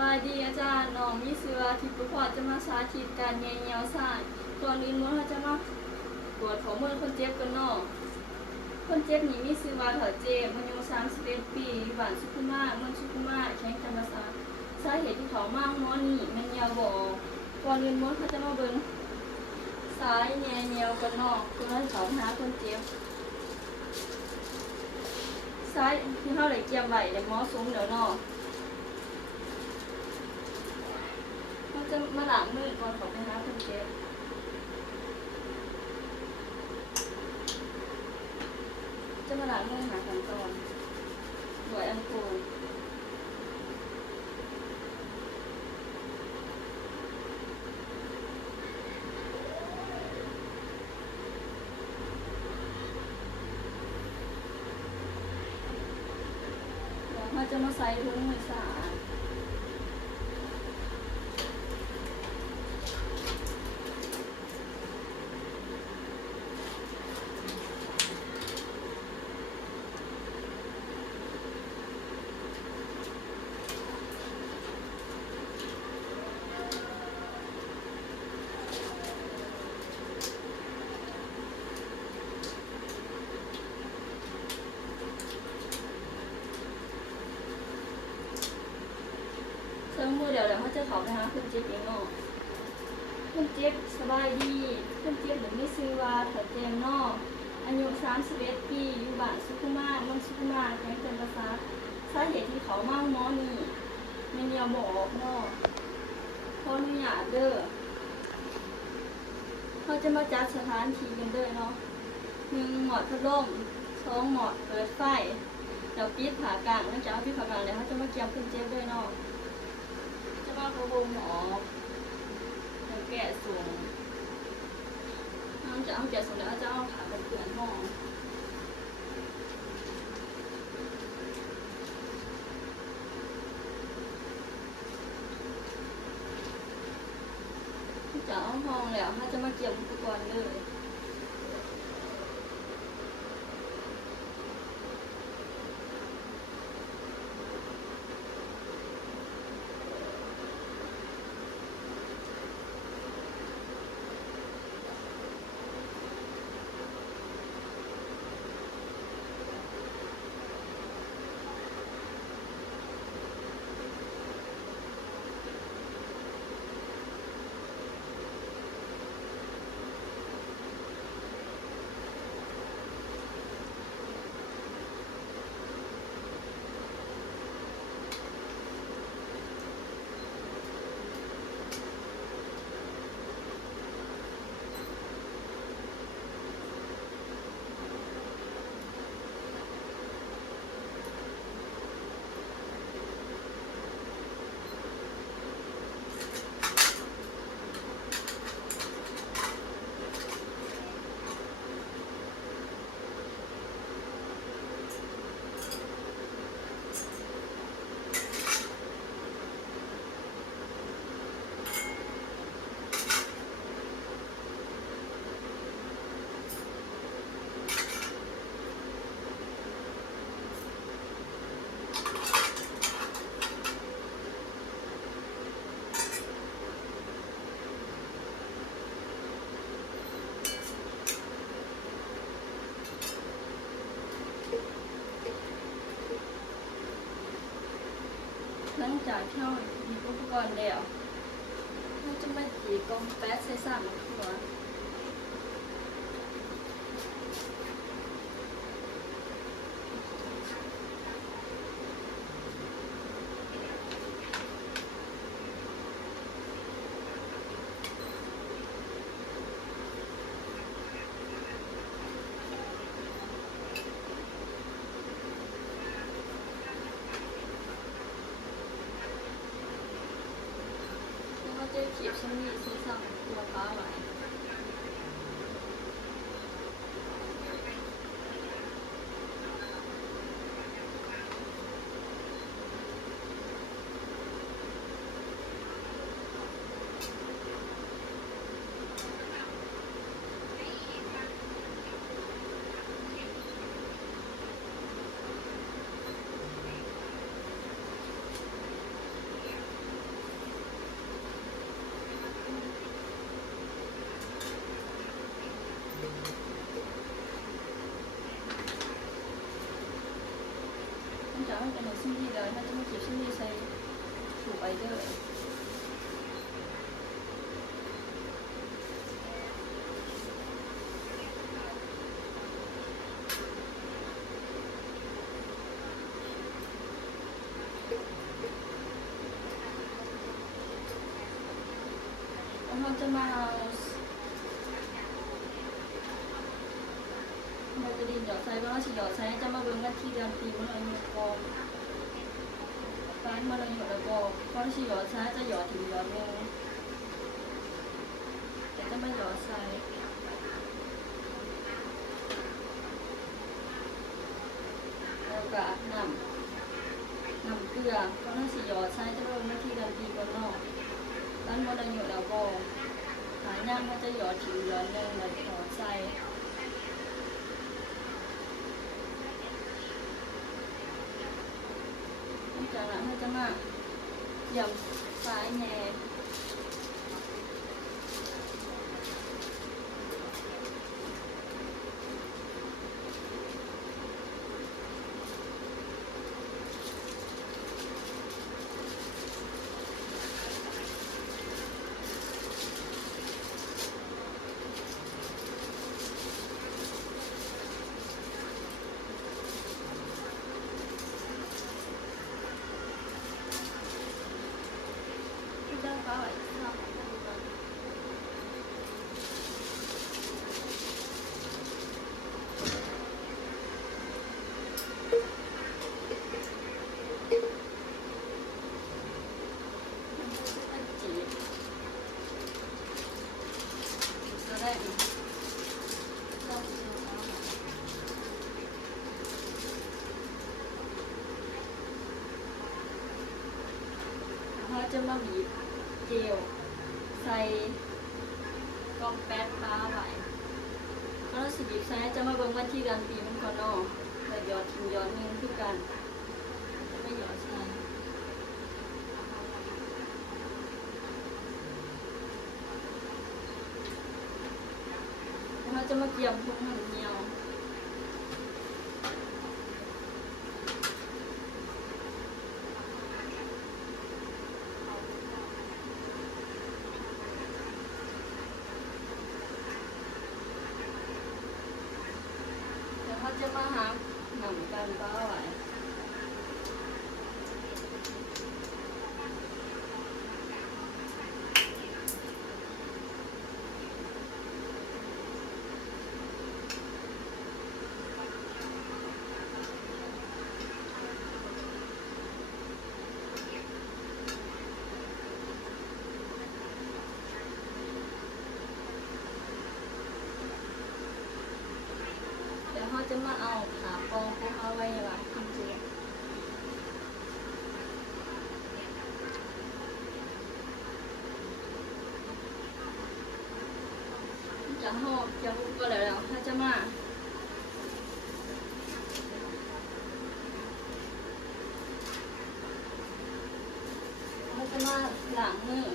บายดีอาจารย์น้องมีชื่อว่าทิพย์พรจะมาสาธิตการแยงแนวซ้ายก่อนอื่นเราจะมาตรวจข้อมูลคนเจ็บกันเนาะคนเจ็บนี้มีชื่อว่าเฒ่าเจมอายุ31 ปีอยู่บ้านสุขุมะเมืองสุขุมะแขวงจำปาสักสาเหตุที่เขามาหมอนี่แม่นยาวบ่ก่อนอื่นเขาจะมาเบิ่งสายแนวกันเนาะเพื่อให้เขาหาคนเจ็บสายที่เขาได้เตรียมไว้ได้หมอสูงเดี๋ยวเนาะเราจะมาล้างมือก่อนเขาไปหาคนเจ็บจะมาล้างมือหาขั้นตอนด้วยแอลกอฮอล์เราจะมาใส่ถุงมือสะอาดเครื่องมือเดี๋ยวเขาจะเข้าไปหาคนเจ็บเองเนาะคนเจ็บสบายดีคนเจ็บหรือมีชื่อว่าเฒ่าเจมเนาะอายุ31 ปีอยู่บ้านสุขุมะเมืองสุขุมะแขวงจำปาสักสาเหตุที่เขามาหมอนี่แม่นยาวบ่ออกเนาะขออนุญาตเด้อเขาจะมาจัดสถานที่กันเด้อเนาะ1หมอดพัดลม2หมอดเปิดไฟแล้วปิดผากลางหลังจากปิดผากลางแล้วเขาจะมาเกี่ยวคนเจ็บด้วยเนาะจะมาเขาบ่งออกแล้วแกะส่งจะเอาแกะส่งแล้วจะเอาขาเป็นเปลือนห้องจะเอาห้องแล้วเขาจะมาเกี่ยวอุปกรณ์เลยหลังจากที่เราหยิบอุปกรณ์แล้วเราจะมาตีกองแป๊ดใส่สามหัวจะเขียบชั้นนี้ซึ่งสั่งตัวฟ้าไว้ ให้กำหนดชิ้นที่แล้วถ้าจะไม่เก็บชิ้นที่ใช้ถูกไอเดอร์เราจะมาเอาใบกระดิ่งหยอดใส่บ้างสิหยอดใส่จะมาเบิ่งกันที่เดือนปีมันอายุกองฟ้านมันอายุแล้วก็พอสิหยอดใส่จะหยอดถึงหยอดลงแต่จะไม่หยอดใส่แล้วก็นำเกลือเพราะถ้าสิหยอดใส่จะมาเบิ่งกันที่เดือนปีก่อนเนาะฟ้านมันอายุแล้วก็หาย่างเขาจะหยอดถึงหยอดลงแล้วหยอดใส่จากนั้นเขาจะมาหย่ำซ้ายแหน่ได้ก็ไหวครับเขาจะมาบีบเจลใส่กล่องแป๊ดฟ้าไว้แล้วสิบีบใส่จะมาเบิ่งวันที่เดือนปีมันก่อนเนาะแล้วหยอดถึงหยอดหนึ่งคือกันจะไม่หยอดใส่แล้วเขาจะมาเกี่ยมพวกน้ำเนียวเขาจะมาหาหนังกันก็ไหวเขาจะมาเอาขาปองพวกเขาไว้ไว้จริงๆจะห่อจะหุบก็แล้วเขาจะมาล้างมือ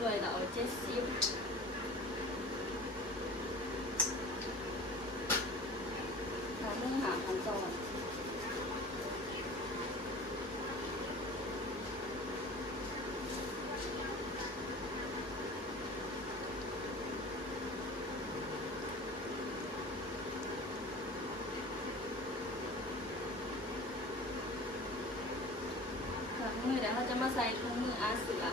ด้วยเรา70ล้างมือหาขั้นตอนมือเดี๋ยวเขาจะมาใส่ถุงมืออาเสือ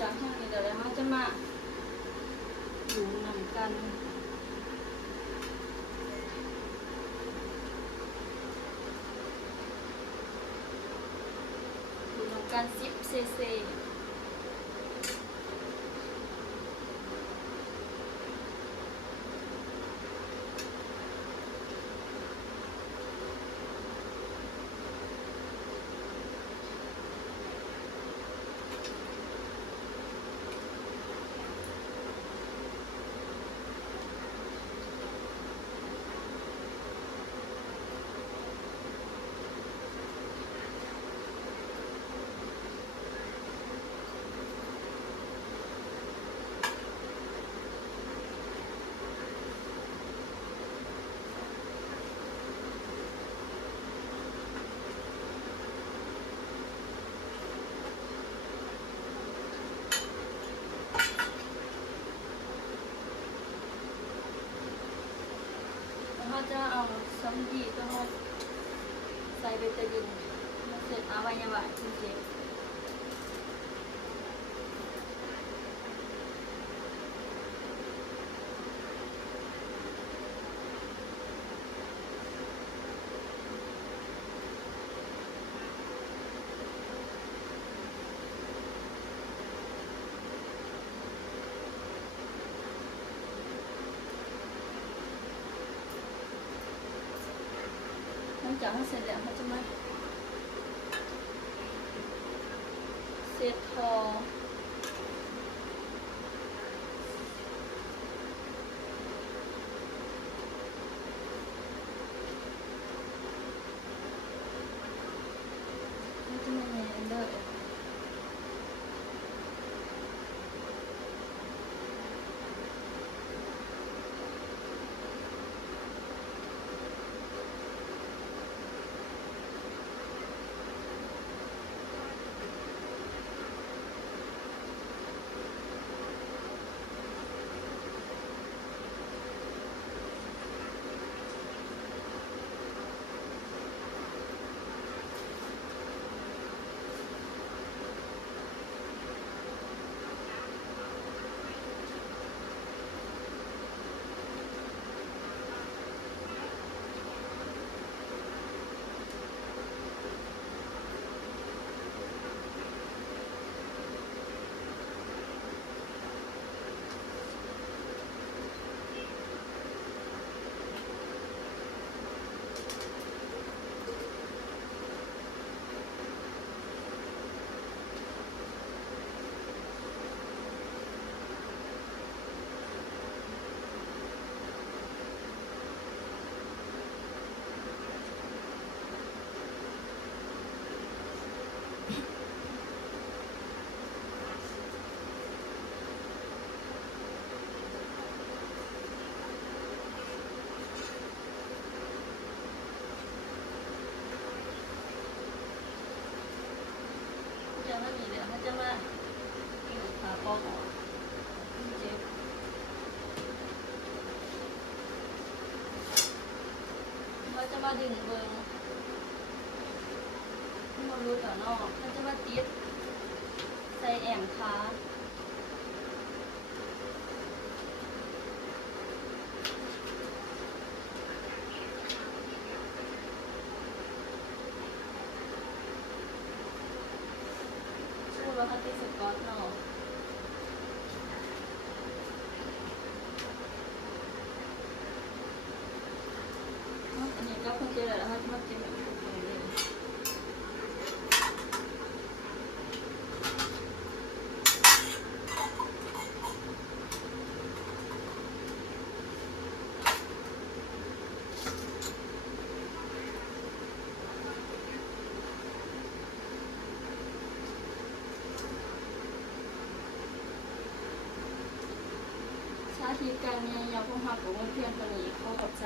จากแค่นี้เดี๋ยวเราจะมาดูนำกัน กัน10 cc เราจะเอาสำลีตัวนี้ใส่เบตาดินมาเสร็จอวัยวะที่เจ็บหลังจากเขาเสร็จแล้วเขาจะมาเซตทอเขาจะมาแน่เลย จะมามีแล้วเขาจะมาอยู่ขาปอกออกเจ็บเขาจะมาดึงเบิ้งที่มันรู้ต่อนอกเขาจะมาติดใส่แอมขาว่าเขาติดสกอตเนาะอันนี้ก็คงจะได้แล้วเขาจะมาติดแบบนี้สาธิตการเรียนยาวพงหักของเพื่อนคนนี้เขาขอบใจ